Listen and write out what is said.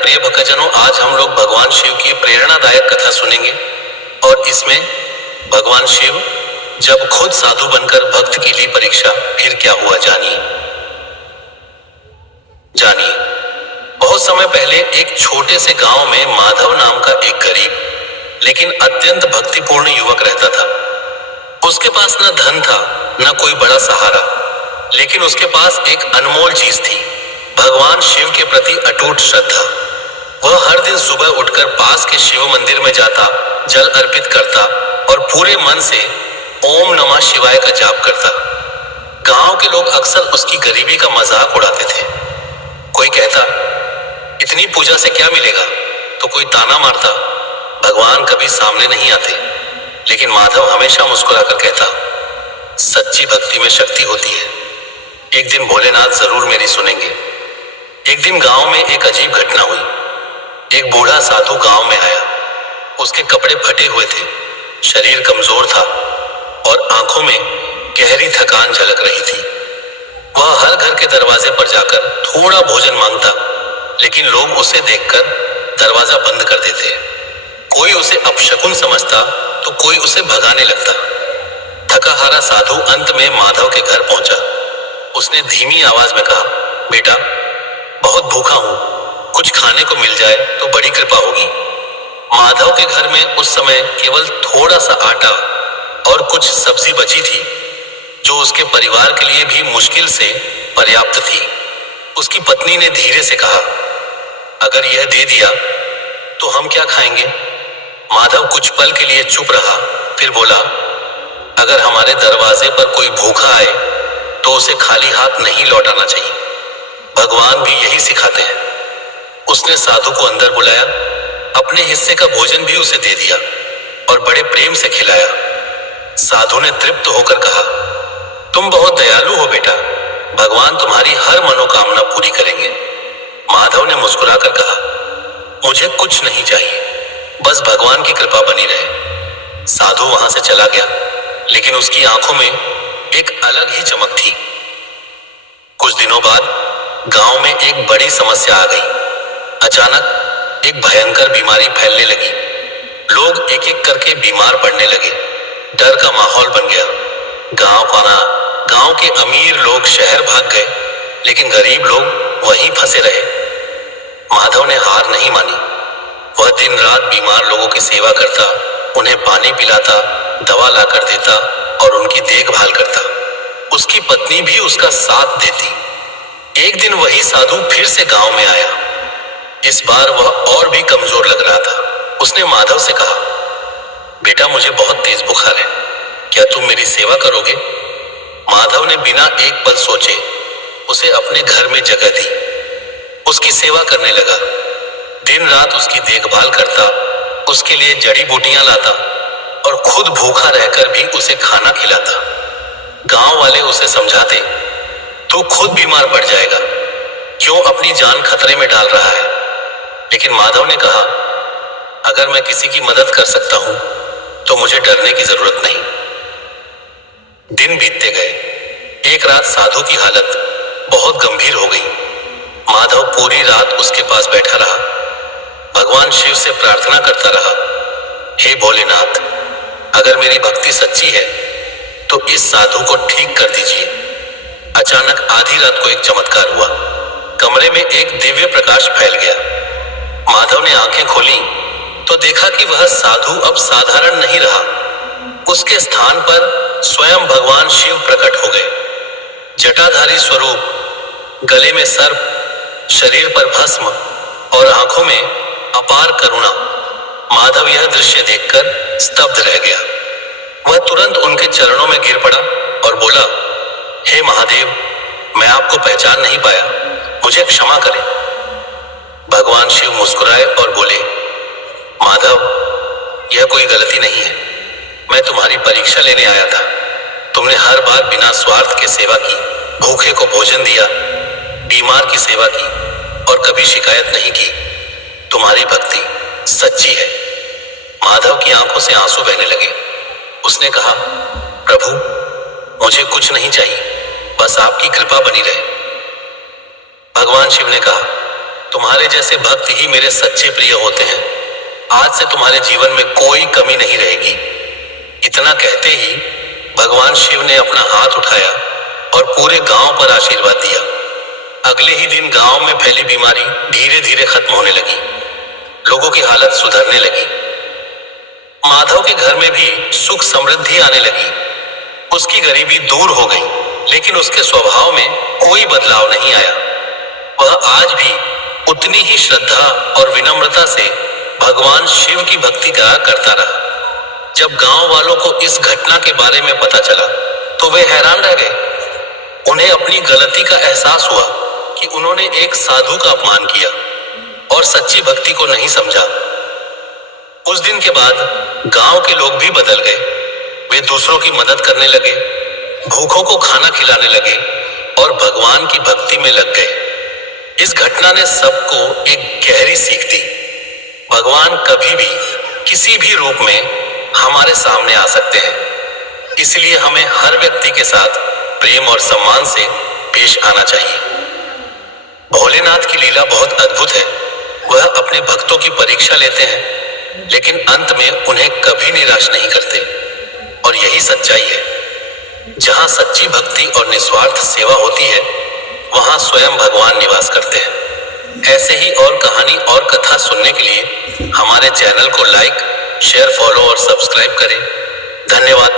प्रिय भक्तजनों, आज हम लोग भगवान शिव की प्रेरणादायक कथा सुनेंगे और इसमें भगवान शिव जब खुद साधु बनकर भक्त की ली परीक्षा, फिर क्या हुआ जानिए। बहुत समय पहले एक छोटे से गांव में माधव नाम का एक गरीब लेकिन अत्यंत भक्तिपूर्ण युवक रहता था। उसके पास न धन था न कोई बड़ा सहारा, लेकिन उसके पास एक अनमोल चीज थी, भगवान शिव के प्रति अटूट श्रद्धा। वह हर दिन सुबह उठकर पास के शिव मंदिर में जाता, जल अर्पित करता और पूरे मन से ओम नमः शिवाय का जाप करता। गांव के लोग अक्सर उसकी गरीबी का मजाक उड़ाते थे। कोई कहता, इतनी पूजा से क्या मिलेगा, तो कोई ताना मारता, भगवान कभी सामने नहीं आते। लेकिन माधव हमेशा मुस्कुराकर कहता, सच्ची भक्ति में शक्ति होती है, एक दिन भोलेनाथ जरूर मेरी सुनेंगे। एक दिन गांव में एक अजीब घटना हुई। एक बूढ़ा साधु गांव में आया। उसके कपड़े फटे हुए थे, शरीर कमजोर था और आंखों में गहरी थकान झलक रही थी। वह हर घर के दरवाजे पर जाकर थोड़ा भोजन मांगता, लेकिन लोग उसे देखकर दरवाजा बंद कर देते। कोई उसे अपशकुन समझता तो कोई उसे भगाने लगता। थका हारा साधु अंत में माधव के घर पहुंचा। उसने धीमी आवाज में कहा, बेटा बहुत भूखा हूं, कुछ खाने को मिल जाए तो बड़ी कृपा होगी। माधव के घर में उस समय केवल थोड़ा सा आटा और कुछ सब्जी बची थी, जो उसके परिवार के लिए भी मुश्किल से पर्याप्त थी। उसकी पत्नी ने धीरे से कहा, अगर यह दे दिया तो हम क्या खाएंगे। माधव कुछ पल के लिए चुप रहा, फिर बोला, अगर हमारे दरवाजे पर कोई भूखा आए तो उसे खाली हाथ नहीं लौटाना चाहिए, भगवान भी यही सिखाते हैं। उसने साधु को अंदर बुलाया, अपने हिस्से का भोजन भी उसे दे दिया और बड़े प्रेम से खिलाया। साधु ने तृप्त होकर कहा, तुम बहुत दयालु हो बेटा, भगवान तुम्हारी हर मनोकामना पूरी करेंगे। माधव ने मुस्कुराकर कहा, मुझे कुछ नहीं चाहिए, बस भगवान की कृपा बनी रहे। साधु वहां से चला गया, लेकिन उसकी आंखों में एक अलग ही चमक थी। कुछ दिनों बाद गांव में एक बड़ी समस्या आ गई। अचानक एक भयंकर बीमारी फैलने लगी। लोग एक एक करके बीमार पड़ने लगे। डर का माहौल बन गया। गांव के अमीर लोग शहर भाग गए, लेकिन गरीब लोग वहीं फंसे रहे। माधव ने हार नहीं मानी। वह दिन रात बीमार लोगों की सेवा करता, उन्हें पानी पिलाता, दवा लाकर देता और उनकी देखभाल करता। उसकी पत्नी भी उसका साथ देती। एक दिन वही साधु फिर से गांव में आया। इस बार वह और भी कमजोर लग रहा था। उसने माधव से कहा, बेटा मुझे बहुत तेज बुखार है, क्या तुम मेरी सेवा करोगे। माधव ने बिना एक पल सोचे उसे अपने घर में जगह दी। उसकी सेवा करने लगा। दिन रात उसकी देखभाल करता, उसके लिए जड़ी बूटियां लाता और खुद भूखा रहकर भी उसे खाना खिलाता। गांव वाले उसे समझाते, तू खुद बीमार पड़ जाएगा, क्यों अपनी जान खतरे में डाल रहा है। लेकिन माधव ने कहा, अगर मैं किसी की मदद कर सकता हूं तो मुझे डरने की जरूरत नहीं। दिन बीतते गए। एक रात साधु की हालत बहुत गंभीर हो गई। माधव पूरी रात उसके पास बैठा रहा, भगवान शिव से प्रार्थना करता रहा, हे भोलेनाथ, अगर मेरी भक्ति सच्ची है तो इस साधु को ठीक कर दीजिए। अचानक आधी रात को एक चमत्कार हुआ। कमरे में एक दिव्य प्रकाश फैल गया। माधव ने आंखें खोली तो देखा कि वह साधु अब साधारण नहीं रहा। उसके स्थान पर स्वयं भगवान शिव प्रकट हो गए। जटाधारी स्वरूप, गले में सर्प, शरीर पर भस्म और आंखों में अपार करुणा। माधव यह दृश्य देखकर स्तब्ध रह गया। वह तुरंत उनके चरणों में गिर पड़ा और बोला, हे महादेव, मैं आपको पहचान नहीं पाया, मुझे क्षमा करें। भगवान शिव मुस्कुराए और बोले, माधव, यह कोई गलती नहीं है, मैं तुम्हारी परीक्षा लेने आया था। तुमने हर बार बिना स्वार्थ के सेवा की, भूखे को भोजन दिया, बीमार की सेवा की और कभी शिकायत नहीं की। तुम्हारी भक्ति सच्ची है। माधव की आंखों से आंसू बहने लगे। उसने कहा, प्रभु, मुझे कुछ नहीं चाहिए, बस आपकी कृपा बनी रहे। भगवान शिव ने कहा, तुम्हारे जैसे भक्त ही मेरे सच्चे प्रिय होते हैं। आज से तुम्हारे जीवन में कोई कमी नहीं रहेगी। इतना कहते ही भगवान शिव ने अपना हाथ उठाया और पूरे गांव पर आशीर्वाद दिया। अगले ही दिन गांव में फैली बीमारी धीरे धीरे खत्म होने लगी। लोगों की हालत सुधरने लगी। माधव के घर में भी सुख समृद्धि आने लगी। उसकी गरीबी दूर हो गई, लेकिन उसके स्वभाव में कोई बदलाव नहीं आया। वह आज भी उतनी ही श्रद्धा और विनम्रता से भगवान शिव की भक्ति करता रहा। जब गांव वालों को इस घटना के बारे में पता चला तो वे हैरान रह गए। उन्हें अपनी गलती का एहसास हुआ कि उन्होंने एक साधु का अपमान किया और सच्ची भक्ति को नहीं समझा। उस दिन के बाद गांव के लोग भी बदल गए। वे दूसरों की मदद करने लगे, भूखों को खाना खिलाने लगे और भगवान की भक्ति में लग गए। इस घटना ने सबको एक गहरी सीख दी। भगवान कभी भी किसी भी रूप में हमारे सामने आ सकते हैं, इसलिए हमें हर व्यक्ति के साथ प्रेम और सम्मान से पेश आना चाहिए। भोलेनाथ की लीला बहुत अद्भुत है। वह अपने भक्तों की परीक्षा लेते हैं, लेकिन अंत में उन्हें कभी निराश नहीं करते। और यही सच्चाई है। जहां सच्ची भक्ति और निस्वार्थ सेवा होती है, वहां स्वयं भगवान निवास करते हैं। ऐसे ही और कहानी और कथा सुनने के लिए हमारे चैनल को लाइक, शेयर, फॉलो और सब्सक्राइब करें। धन्यवाद।